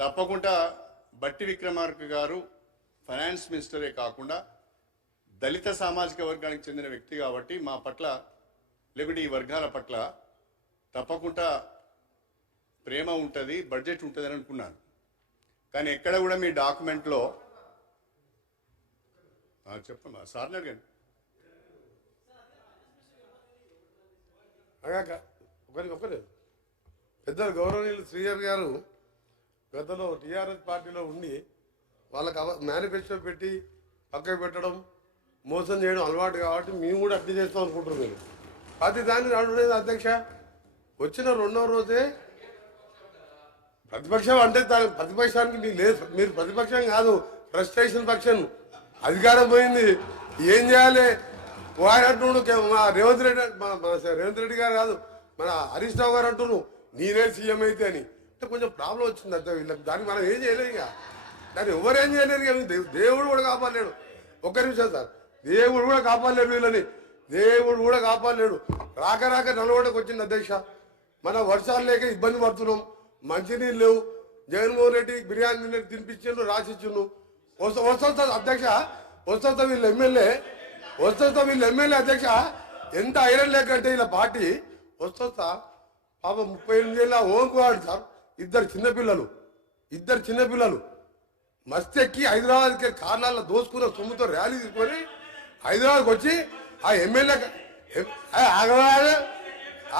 తప్పకుండా బట్టి విక్రమార్క గారు ఫైనాన్స్ మినిస్టరే కాకుండా దళిత సామాజిక వర్గానికి చెందిన వ్యక్తి కాబట్టి మా పట్ల లేకుంటే ఈ వర్గాల పట్ల తప్పకుండా ప్రేమ ఉంటుంది, బడ్జెట్ ఉంటుంది అని అనుకున్నాను. కానీ ఎక్కడ కూడా మీ డాక్యుమెంట్లో చెప్పమ్మా సార్ని అడగండి. ఒకరు పెద్దలు గౌరవనీయులు శ్రీహరి గారు గతంలో టీఆర్ఎస్ పార్టీలో ఉండి వాళ్ళకి మేనిఫెస్టో పెట్టి పక్కకు పెట్టడం, మోసం చేయడం అలవాటు కాబట్టి మేము కూడా అట్లా చేస్తాం అనుకుంటున్నాం. మీరు ప్రతి దాన్ని రావడం అధ్యక్ష వచ్చిన రెండో రోజే ప్రతిపక్షం అంటే ప్రతిపక్షానికి మీకు లేదు, మీరు ప్రతిపక్షం కాదు, ఫ్రస్ట్రేషన్ పక్షం. అధికారం పోయింది, ఏం చేయాలి? వారు అంటున్నాడు మా రేవంత్ రెడ్డి గారు కాదు, మన హరీష్ రావు గారు అంటున్నాడు నేనే సీఎం అయితే అని. అంటే కొంచెం ప్రాబ్లం వచ్చింది అంతే వీళ్ళకి. దానికి మనం ఏం చేయలేము, ఇక దాన్ని ఎవరేం చేయలేరు. ఇక దేవుడు కూడా కాపాడలేడు. ఒక్క నిమిషం సార్, దేవుడు కూడా కాపాడలేడు వీళ్ళని, దేవుడు కూడా కాపాడలేడు. రాక రాక నలగొండకు వచ్చింది అధ్యక్ష. మన వర్షాలు లేక ఇబ్బంది పడుతున్నాం, మంచినీళ్ళు లేవు. జగన్మోహన్ రెడ్డి బిర్యానీ తినిపించిండు, రాసిచ్చిండు. వస్తా అధ్యక్ష, వస్తా వీళ్ళు ఎమ్మెల్యే అధ్యక్ష. ఎంత ఐరన్ లేకంటే ఇలా పార్టీ వస్తా పాప 38 ఏళ్ళ ఓంకువాడు సార్. ఇద్దరు చిన్నపిల్లలు మస్తెక్కి హైదరాబాద్కి కార్లలో దోసుకున్న సొమ్ముతో ర్యాలీ తీసుకొని హైదరాబాద్కి వచ్చి ఆ ఎమ్మెల్యే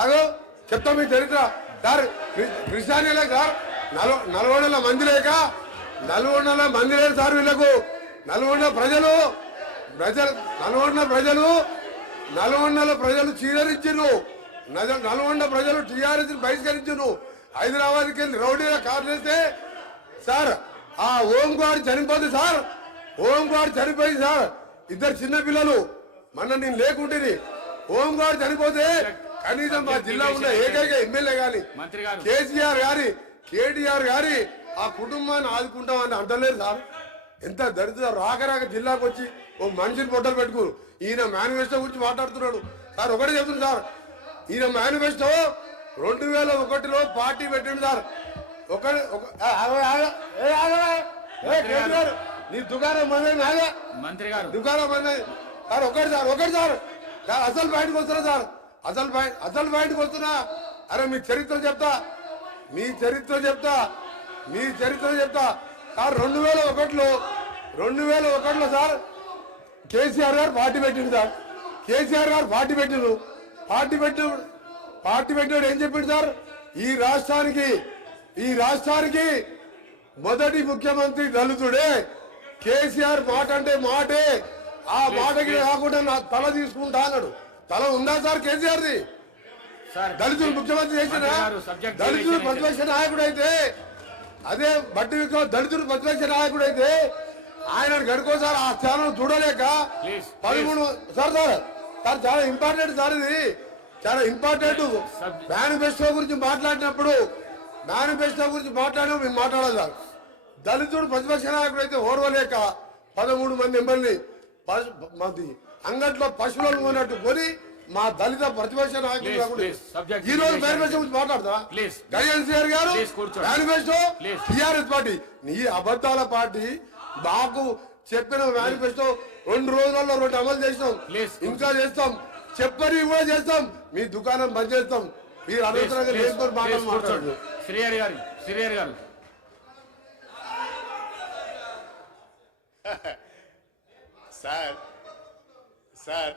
ఆగో చెప్తా మీ చరిత్ర సార్. కృష్ణానీలే సార్, నల్గొండల మంది లేక సార్ వీళ్ళకు. నల్గొండ ప్రజలు చీదరించారు, నల్గొండ ప్రజలు టీఆర్ఎస్ బహిష్కరించారు. హైదరాబాద్కి వెళ్ళి రౌడీలో కార్లు వేస్తే సార్ ఆ ఓంగాడు చనిపోతుంది సార్. ఓంగాడు చనిపోయింది సార్. ఇద్దరు చిన్నపిల్లలు మొన్న నేను లేకుంటే ఓంగాడు చనిపోతే కనీసం మా జిల్లా ఉన్న ఏకైక ఎమ్మెల్యే గాని కేటీఆర్ గారి ఆ కుటుంబాన్ని ఆదుకుంటామని అంటలేరు సార్. ఎంత దరిద్ర రాక జిల్లాకు వచ్చి ఓ మనిషిని పొట్టలు పెట్టుకోరు. ఈయన మేనిఫెస్టో గురించి మాట్లాడుతున్నాడు సార్. ఒకటే చెప్తుంది సార్, ఈయన మేనిఫెస్టో 2001లో పార్టీ పెట్టిండు సార్. నీ దుకాణం మంది మంత్రి గారు దుకాణం మంది సార్. ఒకటి సార్ అసలు బయటకు వస్తున్నా సార్, అసలు బయటకు వస్తున్నా. అరే మీ చరిత్ర చెప్తా సార్. 2001లో సార్ కేసీఆర్ గారు పార్టీ పెట్టిండు సార్. పార్టీ పెట్టినాడు ఏం చెప్పిండు సార్? ఈ రాష్ట్రానికి మొదటి ముఖ్యమంత్రి దళితుడే. కేసీఆర్ మాట అంటే మాటే, ఆ మాటకి కాకుండా నా తల తీసుకుంటా అన్నాడు. తల ఉందా సార్ కేసీఆర్ది? దళితులు ముఖ్యమంత్రి చేసిన దళితులు ప్రతిపక్ష నాయకుడు అయితే, అదే బట్టి విక్రమ్ దళితులు ప్రతిపక్ష నాయకుడు అయితే ఆయన గడుకోసారి ఆ స్థానం చూడలేక 13 సార్ చాలా ఇంపార్టెంట్ సార్. ఇది చాలా ఇంపార్టెంట్. మేనిఫెస్టో గురించి మాట్లాడినప్పుడు మేము మాట్లాడాలి సార్. దళితుడు ప్రతిపక్ష నాయకుడు అయితే ఓర్వలేక 13 మంది ఎమ్మెల్యే అంగట్లో పశువులను కొన్నట్టు కొని మా దళిత ప్రతిపక్ష నాయకులు ఈ రోజు మేనిఫెస్టో గురించి మాట్లాడతా కేసీఆర్ గారు మేనిఫెస్టో టీఆర్ఎస్ పార్టీ నీ అబద్ధాల పార్టీ. మాకు చెప్పిన మేనిఫెస్టో 2 రోజులలో 2 అమలు చేస్తాం, ఇంకా చేస్తాం, చెప్పని కూడా చేస్తాం. మీ దుకాణం బంద్ చేస్తాం. మీరు అనవసరంగా చేసుకొని మాట్లాడు. శ్రీహరి గారు సార్